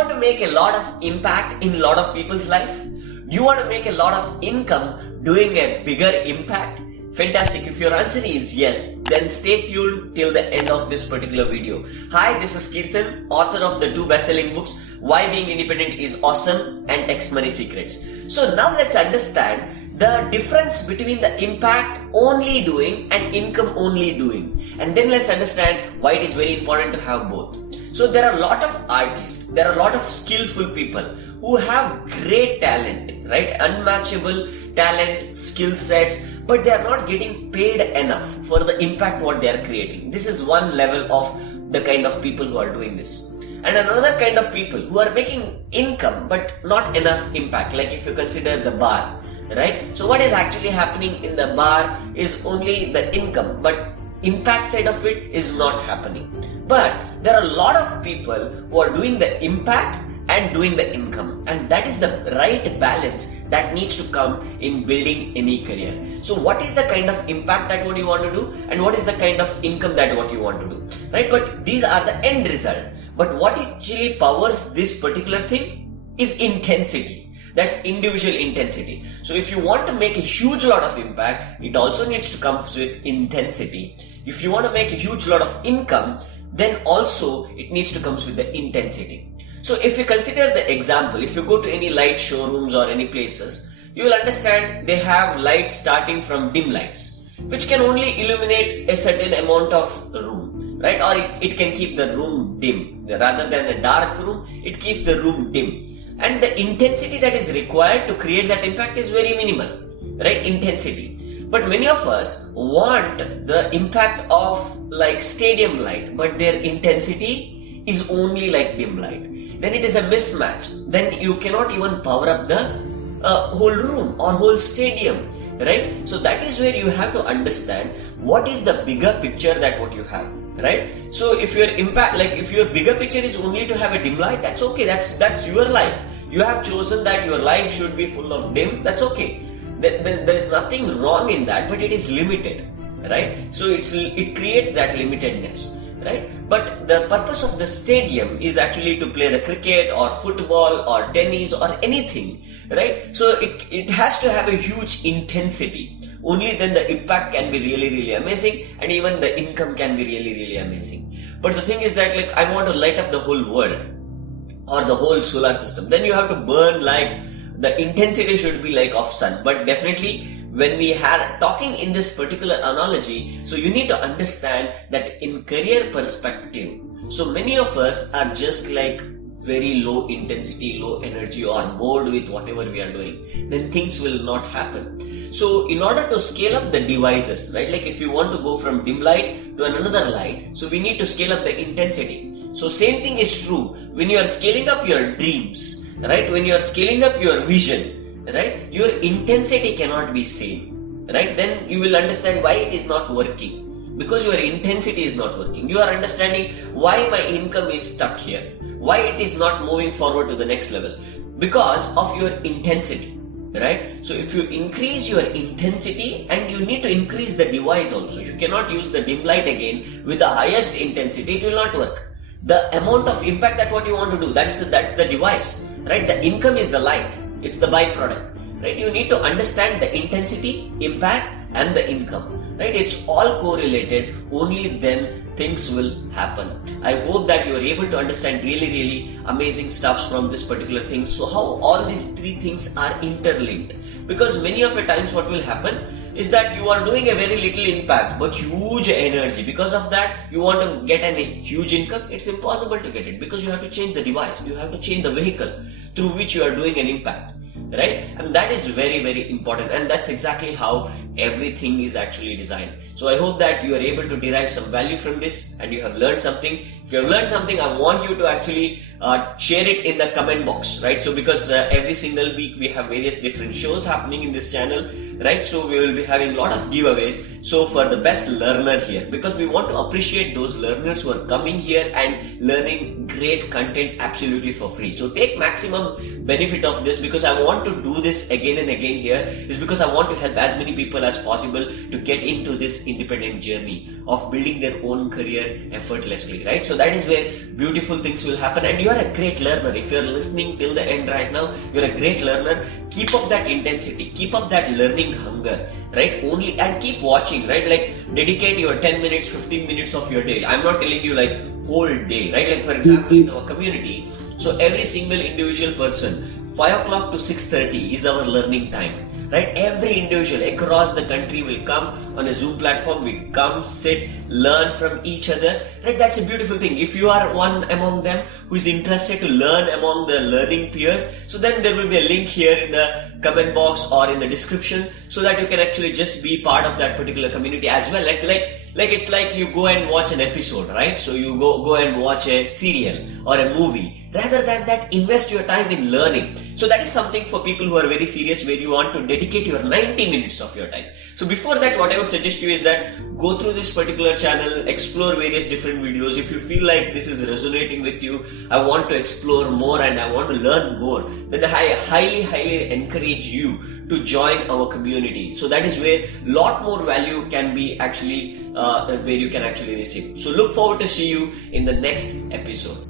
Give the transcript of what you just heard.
want to make a lot of impact in a lot of people's life? Do you want to make a lot of income doing a bigger impact? Fantastic. If your answer is yes, then stay tuned till the end of this particular video. Hi, this is Keerthan, author of the 2 best-selling books, Why Being Independent is Awesome and XMoney Secrets. So now let's understand the difference between the impact only doing and income only doing. And then let's understand why it is very important to have both. So there are a lot of artists, there are a lot of skillful people who have great talent, right? Unmatchable talent, skill sets, but they are not getting paid enough for the impact what they are creating. This is one level of the kind of people who are doing this. And another kind of people who are making income but not enough impact, like if you consider the bar, right? So what is actually happening in the bar is only the income, but impact side of it is not happening. But there are a lot of people who are doing the impact and doing the income, and that is the right balance that needs to come in building any career. So what is the kind of impact that what you want to do, and what is the kind of income that what you want to do, right? But these are the end result. But what actually powers this particular thing is intensity. That's individual intensity. So if you want to make a huge lot of impact, it also needs to come with intensity. If you want to make a huge lot of income, then also it needs to come with the intensity. So if you consider the example, if you go to any light showrooms or any places, you will understand they have lights starting from dim lights, which can only illuminate a certain amount of room, right? Or it can keep the room dim. Rather than a dark room, it keeps the room dim. And the intensity that is required to create that impact is very minimal, right? Intensity. But many of us want the impact of like stadium light, but their intensity is only like dim light. Then it is a mismatch. Then you cannot even power up the whole room or whole stadium, right? So that is where you have to understand what is the bigger picture that what you have, right? So if your impact, like if your bigger picture is only to have a dim light, that's okay. That's your life. You have chosen that your life should be full of dim. That's okay. There is nothing wrong in that, but it is limited, right? So it creates that limitedness, right? But the purpose of the stadium is actually to play the cricket or football or tennis or anything, right? So it has to have a huge intensity. Only then the impact can be really, really amazing, and even the income can be really, really amazing. But the thing is that, like, I want to light up the whole world or the whole solar system. Then you have to burn, like, the intensity should be like of sun. But definitely when we are talking in this particular analogy, so you need to understand that in career perspective, so many of us are just like very low intensity, low energy, or bored with whatever we are doing, then things will not happen. So in order to scale up the devices, right, like if you want to go from dim light to another light, so we need to scale up the intensity. So same thing is true when you are scaling up your dreams, right? When you are scaling up your vision, right, your intensity cannot be same, right? Then you will understand why it is not working, because your intensity is not working. You are understanding why my income is stuck here, why it is not moving forward to the next level, because of your intensity, right? So if you increase your intensity, and you need to increase the device also, you cannot use the dim light again with the highest intensity, it will not work. The amount of impact that what you want to do, that's the device, right? The income is the light, it's the byproduct, right? You need to understand the intensity, impact, and the income, right? It's all correlated. Only then things will happen. I hope that you are able to understand really, really amazing stuff from this particular thing. So how all these 3 things are interlinked, because many of the times what will happen is that you are doing a very little impact but huge energy. Because of that, you want to get a huge income. It's impossible to get it, because you have to change the device, you have to change the vehicle through which you are doing an impact, right? And that is very, very important, and that's exactly how everything is actually designed. So I hope that you are able to derive some value from this and you have learned something. If you have learned something, I want you to actually share it in the comment box, right? So because every single week we have various different shows happening in this channel, right? So we will be having a lot of giveaways. So for the best learner here, because we want to appreciate those learners who are coming here and learning great content absolutely for free. So take maximum benefit of this, because I want to do this again and again here, is because I want to help as many people as possible to get into this independent journey of building their own career effortlessly, right? So that is where beautiful things will happen. And you are a great learner. If you are listening till the end right now, you're a great learner. Keep up that intensity, keep up that learning hunger, right? Only, and keep watching, right? Like dedicate your 10 minutes, 15 minutes of your day. I'm not telling you like whole day, right? Like for example, in our community, so every single individual person, 5 o'clock to 6:30 is our learning time, right? Every individual across the country will come on a Zoom platform. We come, sit, learn from each other, right? That's a beautiful thing. If you are one among them who is interested to learn among the learning peers, so then there will be a link here in the comment box or in the description, so that you can actually just be part of that particular community as well. Like it's like you go and watch an episode, right? So you go and watch a serial or a movie. Rather than that, invest your time in learning. So that is something for people who are very serious, where you want to dedicate your 90 minutes of your time. So before that, what I would suggest you is that go through this particular channel, explore various different videos. If you feel like this is resonating with you, I want to explore more and I want to learn more, then I highly encourage you to join our community. So that is where lot more value can be actually where you can actually receive. So look forward to see you in the next episode.